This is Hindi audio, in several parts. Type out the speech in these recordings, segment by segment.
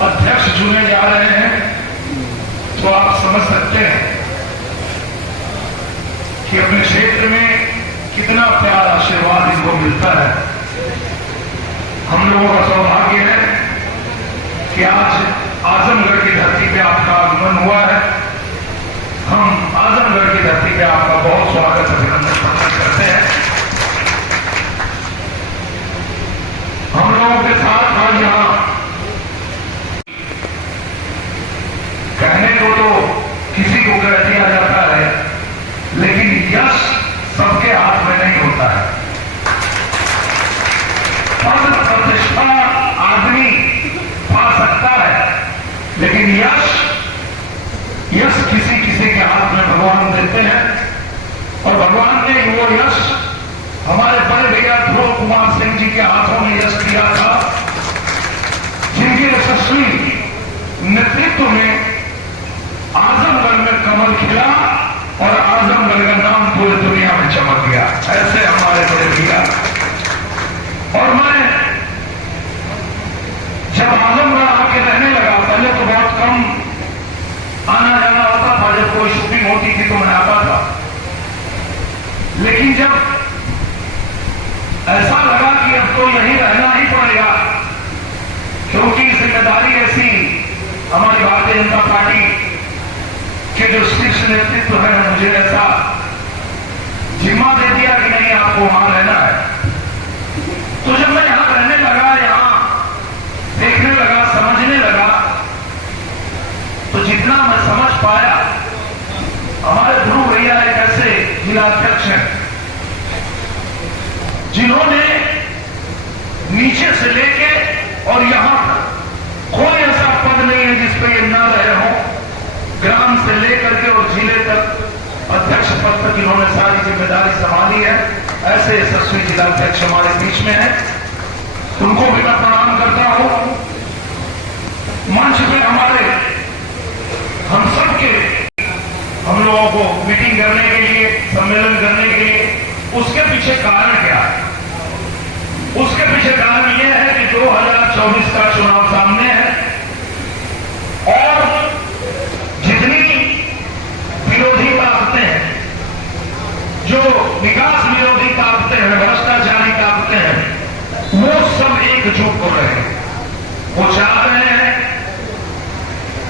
अध्यक्ष चुने जा रहे हैं तो आप समझ सकते हैं कि अपने क्षेत्र में कितना प्यार आशीर्वाद इनको मिलता है। हम लोगों का सौभाग्य है कि आज आजमगढ़ की धरती पे आपका आगमन हुआ है। हम आजमगढ़ की धरती पे आपका बहुत स्वागत अभिनंदन करते हैं। हम लोगों के साथ आज यहां कहने को तो किसी को कह दिया जाता है, लेकिन यश सबके हाथ में नहीं होता है। पद प्रतिष्ठा आदमी पा सकता है, लेकिन यश किसी किसी के हाथ में भगवान देते हैं। और भगवान ने वो यश हमारे बड़े भैया ध्रुव कुमार सिंह जी के हाथों में यश दिया था, जिनके यशस्वी नेतृत्व में आजमगढ़ में कमल खिला और आजमगढ़ का नाम पूरी दुनिया में चमक गया। ऐसे हमारे बड़े भैया। और मैं जब आजमगढ़ आके रहने लगा, पहले तो बहुत कम आना जाना होता था, जब कोई शूटिंग होती थी तो मैं आता था। लेकिन जब ऐसा लगा कि अब तो यहीं रहना ही पड़ेगा, क्योंकि जिम्मेदारी ऐसी हमारी भारतीय जनता पार्टी के जो शीर्ष नेतृत्व है, मुझे ऐसा जिम्मा दे दिया कि नहीं आपको वहां रहना है। तो जब मैं यहां रहने लगा, यहां देखने लगा, समझने लगा, तो जितना मैं समझ पाया, हमारे ध्रुव भैया एक ऐसे जिलाध्यक्ष हैं जिन्होंने नीचे से लेके और यहां तक कोई ऐसा पद नहीं है जिस पे ये न रहे हो। ग्राम से लेकर के और जिले तक अध्यक्ष पद तक इन्होंने सारी जिम्मेदारी संभाली है। ऐसे यशस्वी जिलाध्यक्ष हमारे बीच में है, उनको भी मैं प्रणाम करता हूं। मंच पे हमारे हम सबके हम लोगों को मीटिंग करने के लिए, सम्मेलन करने के लिए, उसके पीछे कारण क्या है? उसके पीछे कारण यह है कि 2024 का चुनाव सामने है और जितनी विरोधी ताकतें हैं, जो विकास विरोधी ताकतें हैं, भ्रष्टाचारी ताकतें हैं, वो सब एकजुट हो रहे हैं। वो चाह रहे हैं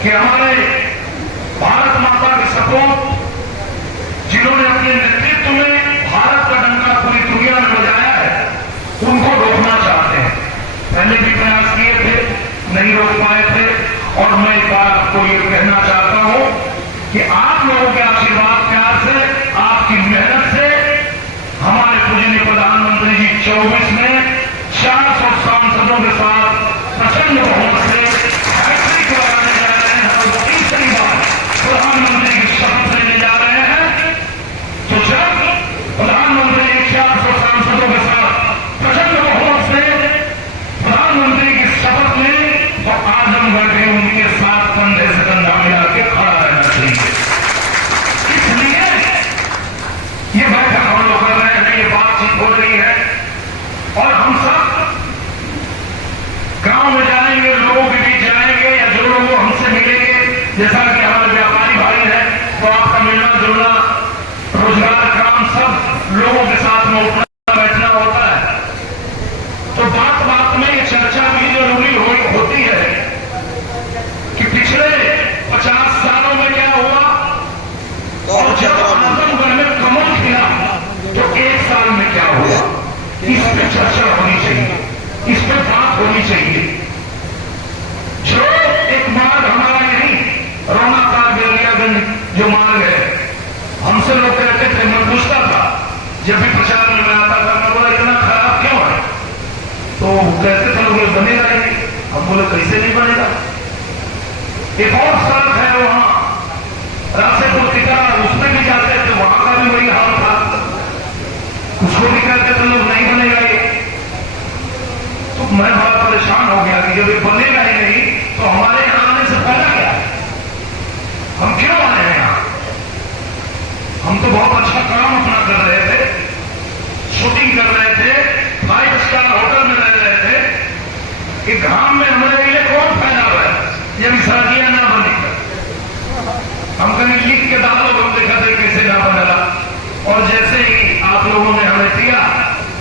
कि हमारे भारत माता के सपूत, जिन्होंने अपने नेतृत्व में भारत का डंका पूरी दुनिया में बजाया है, उनको रोकना चाहते हैं। पहले भी प्रयास किए थे, नहीं रोक पाए थे। और मैं एक बार आपको ये कहना चाहता हूं कि आप लोगों के आशीर्वाद प्यार से, आपकी मेहनत से हमारे पूजनीय प्रधानमंत्री जी 24 में 400 सांसदों के साथ प्रचंड बहुमत से हैट्रिक लगाने जा रहे हैं और तीसरी बार प्रधानमंत्री की शपथ लेने जा रहे हैं। तो जब प्रधानमंत्री 400 सांसदों के साथ प्रचंड बहुमत से प्रधानमंत्री की शपथ लें, तो आजमगढ़ में उनके साथ कंधे से कंधा मिला के खड़ा रहना चाहिए। इसलिए ये बैठक हम लोग कर रहे हैं, ये बातचीत हो रही है और हम सब गांव में जाएंगे, लोगों के बीच जाएंगे, या जो लोग हमसे मिलेंगे, जैसा कि हमारे व्यापारी भाई हैं, तो आपका मिलना जुलना, रोजगार, काम, सब लोगों के साथ में उठना बैठना होता है। तो बात बात में ये चर्चा भी जरूरी होती है कि पिछले 50 सालों में क्या हुआ और जब आजमगढ़ में कमल खिला तो 1 साल में क्या हुआ। इस पर चर्चा होनी चाहिए, इस पर बात होनी चाहिए। जो एक मार्ग हमारा नहीं, रोनापार बेलियागंज जो मार्ग है, हमसे लोग कहते थे, मैं पूछता था जब भी प्रचार में मैं आता था, मैं बोला इतना खराब क्यों है? तो कहते थे लोग बनेगा ही नहीं। हम बोले कैसे नहीं बनेगा? एक और सड़क है वहां रासेपुर की तरह, उसमें भी जाते थे, वहां का भी वही हाल था, उसको भी कहते थे लोग नहीं बनेगा ये। तो मैं बड़ा परेशान हो गया कि जब ये बनेगा ही नहीं तो हमारे यहां आने से फायदा क्या है? हम क्यों आए हैं यहां? हम तो बहुत अच्छा काम अपना कर रहे थे, शूटिंग कर रहे थे, 5 स्टार होटल में रह रहे थे, कि घाम में हमारे लिए कौन फायदा है? जब सड़कियां ना बनी हम कहीं लिख के डालो, हम देखा थे कैसे ना बनेगा। और जैसे ही आप लोगों ने हमें दिया,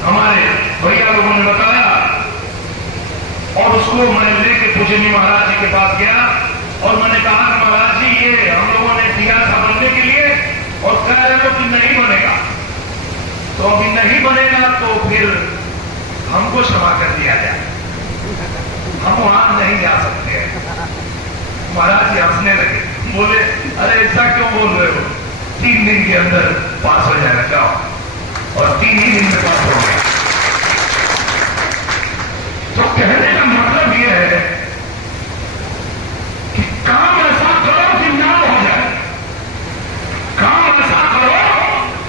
हमारे भैया लोगों ने बताया, और उसको मैं लेके पूजनी महाराज जी के पास गया और मैंने कहा कि महाराज जी ये हम लोगों ने दिया था बनने के लिए और कह रहे हो कि नहीं बनेगा, तो अभी नहीं बनेगा तो फिर हमको क्षमा कर दिया जाए, हम वहां नहीं जा सकते हैं। महाराज जी हंसने लगे, बोले अरे ऐसा क्यों बोल रहे हो, 3 दिन के अंदर पास हो जाएगा, जाओ। और 3 ही दिन में पास हो गया। तो कहने का मतलब यह है कि काम ऐसा करो कि ना हो जाए, काम ऐसा करो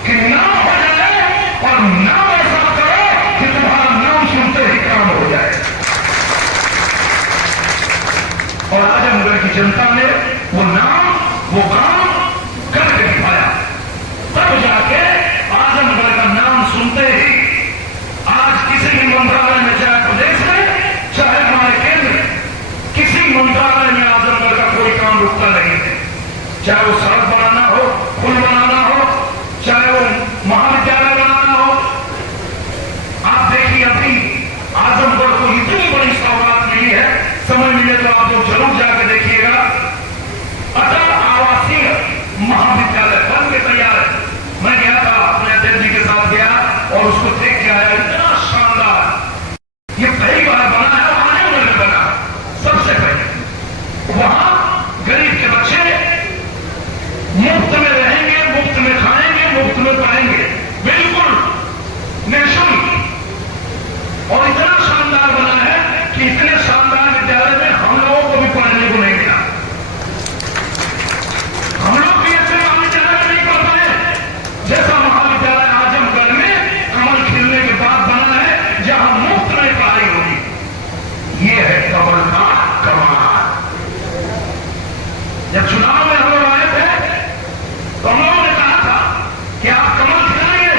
कि ना हो जाए, और नाम ऐसा करो कि तुम्हारा नाम सुनते ही काम हो जाए। और आजमगढ़ की जनता ने वो नाम, वो काम करके दिखाया, तब जाके आजमगढ़ का नाम सुनते ही आज किसी भी मंत्रालय में, चाहे प्रदेश में चाहे हमारे केंद्र, किसी मंत्रालय में आजमगढ़ का कोई काम रुकता नहीं है। चाहे वो सड़क बनाना हो, पुल बनाना हो, चाहे वो महाविद्यालय बनाना हो। आप देखिए अभी आजमगढ़ को इतनी बड़ी सौगात मिली है, समय मिले तो आप लोग जरूर जाकर देखिएगा। अटल आवासीय महाविद्यालय बन के तैयार है। मैं गया था, अपने अध्यक्ष जी के साथ गया और उसको देख के आया, इतना शानदार, ये पहली बार बना है, आजमगढ़ में बना सबसे पहले। वहां गरीब के बच्चे मुफ्त में रहेंगे, मुफ्त में खाएंगे, मुफ्त में पढ़ेंगे, बिल्कुल निःशुल्क। और इतना शानदार बना है कि इतने शानदार विद्यालय में हम लोगों को भी पढ़ने को नहीं मिला। हम लोग भी ऐसे महाविद्यालय में नहीं पढ़ पाए जैसा महाविद्यालय आजमगढ़ में कमल खिलने के बाद बना है, जहां मुफ्त में पढ़ाई होगी। ये है कमल का कमाल। जब चुनाव में हम लोग आए थे तो हम लोगों ने कहा था कि आप कमल खिलाइए,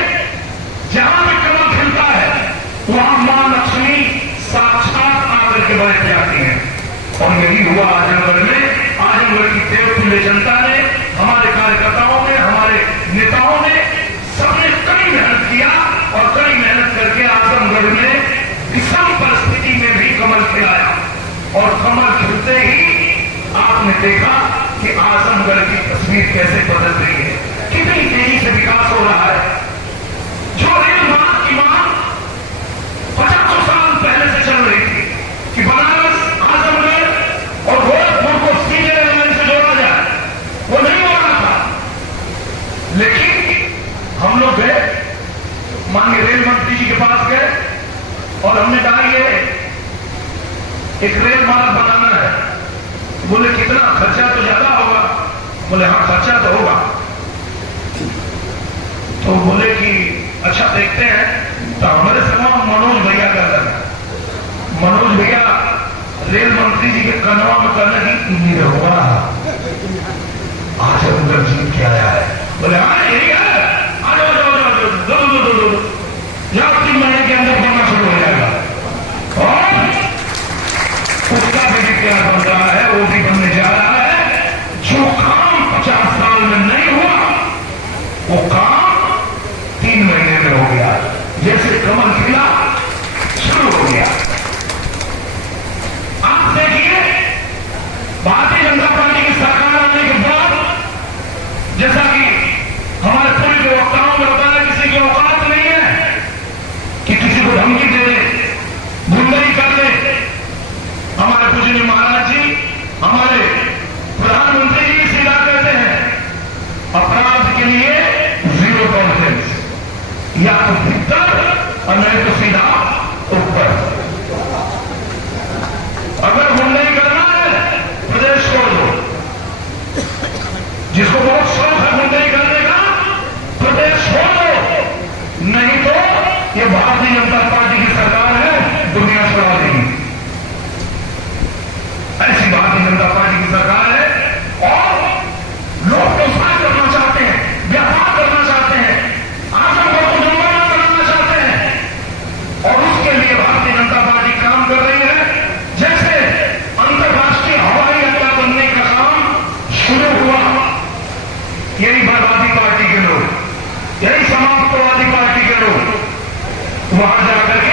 जहां भी कमल खिलता है वहां मां लक्ष्मी साक्षात आकर के बैठ जाती हैं। और यही हुआ आजमगढ़ में। आजमगढ़ की देवतुल्य जनता ने, हमारे कार्यकर्ताओं ने, हमारे नेताओं ने, सबने कड़ी मेहनत किया और कड़ी मेहनत करके आजमगढ़ में विषम परिस्थिति में भी कमल खिलाया। और कमल खिलते ही आपने देखा कि आजमगढ़ की तस्वीर कैसे बदल रही है, कितनी तेजी से विकास हो रहा है। जो रेल मार्ग की मांग 50 साल पहले से चल रही थी कि बनारस, आजमगढ़ और गोरखपुर को सीधे रेल लाइन से जोड़ा जाए, वो नहीं हो रहा था। लेकिन हम लोग गए, माननीय रेल मंत्री जी के पास गए और हमने कहा ये एक रेल मार्ग बनाना है। बोले कितना खर्चा, तो ज्यादा होगा। बोले हाँ खर्चा तो होगा। तो बोले कि अच्छा देखते हैं। तो हमारे समय मनोज भैया का लगा, मनोज भैया रेल मंत्री जी के कनवा में करने की निरहुआ आजमगढ़ जीत के आया है। बोले हाँ यही है, आ जाओ जाओ जाओ, 3 महीने के अंदर बनना शुरू हो जाएगा। और उसका भी तैयार बन रहा है, वो भी बनने जा रहा है। जो काम 50 साल में नहीं हुआ, वो काम 3 महीने में हो गया। जैसे कमल खिला शुरू हो गया। आप देखिए भारतीय जनता पार्टी की सरकार आने के बाद, जैसा कि हमारे पूर्व के वक्ताओं ने बताया, किसी की औकात नहीं है कि किसी को धमकी दे दे, गुंडई कर दे। हमारे पूजनीय महाराज जी, हमारे प्रधानमंत्री जी सीधा कहते हैं, अपराध के लिए 0 टॉलरेंस, या तो भीतर और नहीं तो सीधा ऊपर। अगर गुंडई करना है प्रदेश छोड़ दो, जिसको बहुत शौक है गुंडई करने का, प्रदेश छोड़ दो, नहीं तो ये भारतीय जनता पार्टी की सरकार है, दुनिया छुड़ा देगी। ऐसी भारतीय जनता पार्टी की सरकार है। और लोग व्यवसाय करना चाहते हैं, व्यापार करना चाहते हैं, आजमगढ़ को नंबर 1 बनाना चाहते हैं, और उसके लिए भारतीय जनता पार्टी काम कर रही है। जैसे अंतर्राष्ट्रीय हवाई अड्डा वहां जाकर के